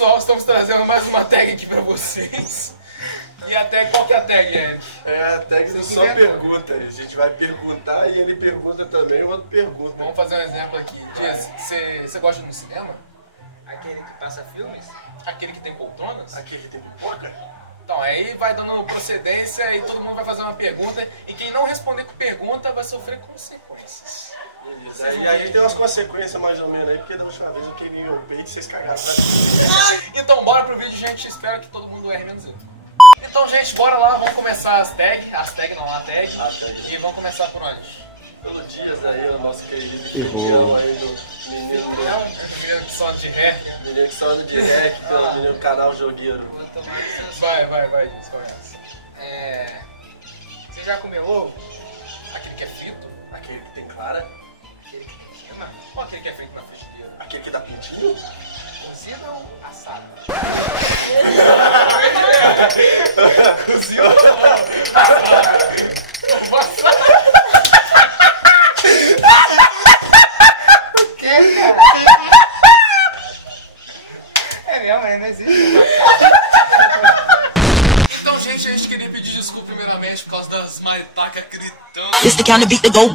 pessoal, estamos trazendo mais uma tag aqui pra vocês. E a tag, qual que é a tag, Eric? É a tag do Só Pergunta. A gente vai perguntar e ele pergunta também, o outro pergunta. Vamos fazer um exemplo aqui. Dias, você gosta de ir no cinema? Aquele que passa filmes? Aquele que tem poltronas? Aquele que tem pipoca? Então, aí vai dando procedência e todo mundo vai fazer uma pergunta. E quem não responder com pergunta vai sofrer consequências. Beleza. Aí a gente tem umas consequências mais ou menos aí, porque da última vez eu queimei meu peito e vocês cagaram. Então, bora pro vídeo, gente. Espero que todo mundo erre menos eu. Então, gente, bora lá. Vamos começar as tags. As tags não, a tag. E vamos começar por onde? Pelo Dias aí, o nosso querido filhão aí do menino. Menino que sono de ré. Menino que só anda de rec, pelo menino canal jogueiro. Vou tomar licença. Vai, Dias, começa. Você já comeu ovo? Aquele que é frito. Aquele que tem clara. Aquele que tem gema? Ou aquele que é feito na frigideira? Aquele que dá pintinho. Cozido ou assado? Cozinho. O que, cara? É mesmo, não existe. Então, gente, a gente queria pedir desculpa primeiramente por causa das maritacas gritando. It's the count to beat the goal.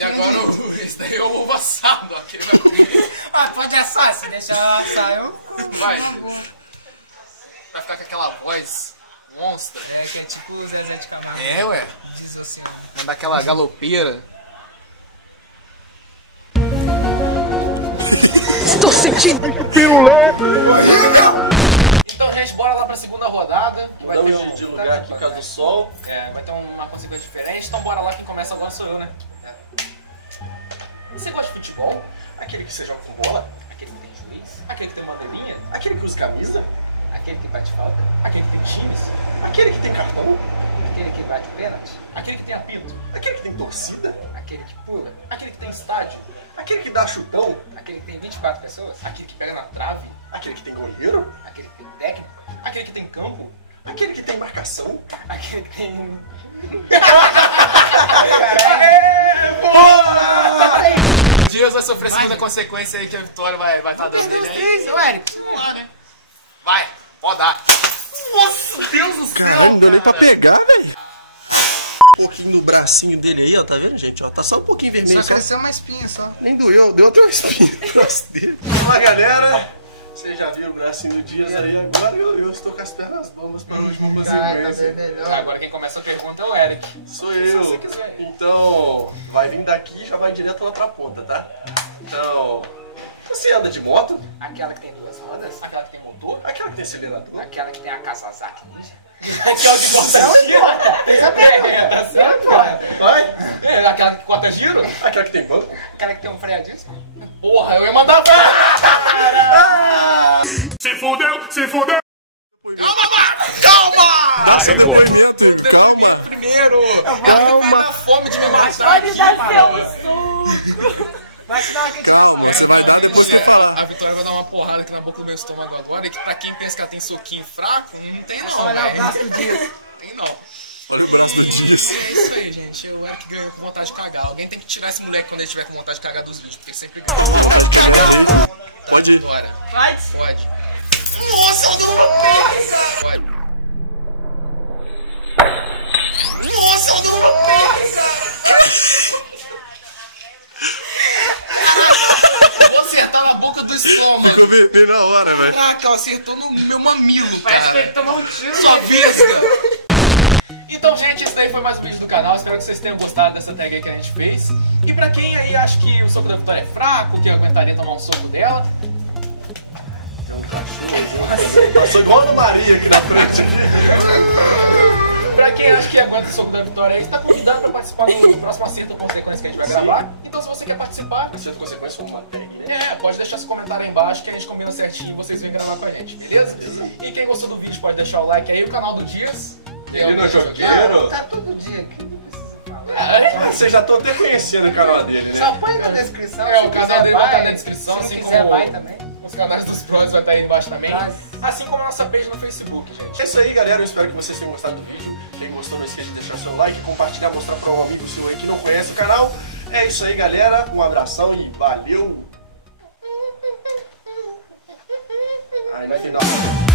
E agora esse daí é o ovo assado, ó, que ele vai comer. Pode assar, se deixar assar eu... Vai ficar com aquela voz monstra. É, que é tipo o Zezé de Camargo. É, ué. Diz assim. Mandar aquela galopeira. Estou sentindo. Então, gente, bora lá pra segunda rodada. Vai ter Mudamos de lugar aqui por causa do sol. vai ter uma consequência diferente. Então, bora lá, quem começa agora sou eu, né? Você gosta de futebol? Aquele que você joga com bola. Aquele que tem juiz? Aquele que tem bandeirinha? Aquele que usa camisa. Aquele que bate falta? Aquele que tem times? Aquele que tem cartão. Aquele que bate pênalti? Aquele que tem apito? Aquele que tem torcida. Aquele que pula? Aquele que tem estádio? Aquele que dá chutão. Aquele que tem 24 pessoas? Aquele que pega na trave? Aquele que tem goleiro. Aquele que tem técnico? Aquele que tem campo? Aquele que tem marcação. Aquele que tem... Dias vai sofrer a segunda consequência aí que a vitória vai estar dando dele aí. Isso, Eric. Vamos lá, né? Vai, pode dar. Nossa, Deus do céu! Não deu nem pra pegar, velho. Um pouquinho no bracinho dele aí, ó, tá vendo, gente? Ó, tá só um pouquinho vermelho. Só cresceu uma espinha só. Nem doeu, deu até uma espinha no braço dele. Olá, galera. Vocês já viram o bracinho do Dias aí, agora eu estou com as pernas bombas para a última Cara, tá consequência. bem melhor. Agora quem começa a pergunta é o Eric. Sou Se eu. você quiser. Então, vai vir daqui e já vai direto lá pra ponta, tá? Então, você anda de moto? Aquela que tem duas rodas? Aquela que tem motor? Aquela que tem acelerador? Aquela que tem a Kawasaki Ninja? Aquela que corta giro? Vai? Aquela que corta giro? Aquela que tem banco? Aquela que tem um freio a disco? Porra, eu ia mandar... Se fudeu, se fudeu! Calma! Arregou. Calma. Primeiro! Calma. Vai dar fome de me matar. Pode dar mano. seu suco. Vai te dar uma acreditação. Você vai dar depois que eu falar. A Vitória vai dar uma porrada aqui na boca do meu estômago agora. E que pra quem pensa que ela tem soquinho fraco, não tem não. Só olhar o velho. braço do Dias. Tem não. Olha o braço do Dias. É isso aí, gente. O Eric ganhou com vontade de cagar. Alguém tem que tirar esse moleque quando ele estiver com vontade de cagar dos vídeos, porque ele sempre ganha. Pode ir. Vitória. Vai. Pode. Nossa, eu dei uma Pode. Nossa, eu dei uma Vou acertar na boca do estômago. Bem na hora, velho. Caraca, acertou no meu mamilo. Parece que cara. ele tomou um tiro. Só vesga. Então, gente, esse daí foi mais um vídeo do canal. Espero que vocês tenham gostado dessa tag aí que a gente fez. E pra quem aí acha que o soco da Vitória é fraco, que aguentaria tomar um soco dela, Passou igual a Ana Maria aqui na frente. pra quem acha que aguenta o soco da Vitória aí, está convidado pra participar do próximo Acerto ou Consequência que a gente vai gravar. Então, se você quer participar, Acerto ou Consequência foi uma tag, né? pode deixar seu comentário aí embaixo que a gente combina certinho e vocês vêm gravar com a gente, beleza? E quem gostou do vídeo pode deixar o like aí, o canal do Dias. Ele no jogueiro. Tá todo dia aqui. Vocês já estão até conhecendo o canal dele, Só né? põe na descrição. É, se o canal quiser, dele vai estar vai. na descrição, Se assim quiser, como- vai também. Os canais dos Bros vai estar aí embaixo também. Mas- Assim como a nossa page no Facebook, gente. É isso aí, galera. Eu espero que vocês tenham gostado do vídeo. Quem gostou, não esqueça de deixar seu like, compartilhar, mostrar para um amigo seu aí que não conhece o canal. É isso aí, galera. Um abração e valeu! Aí no final.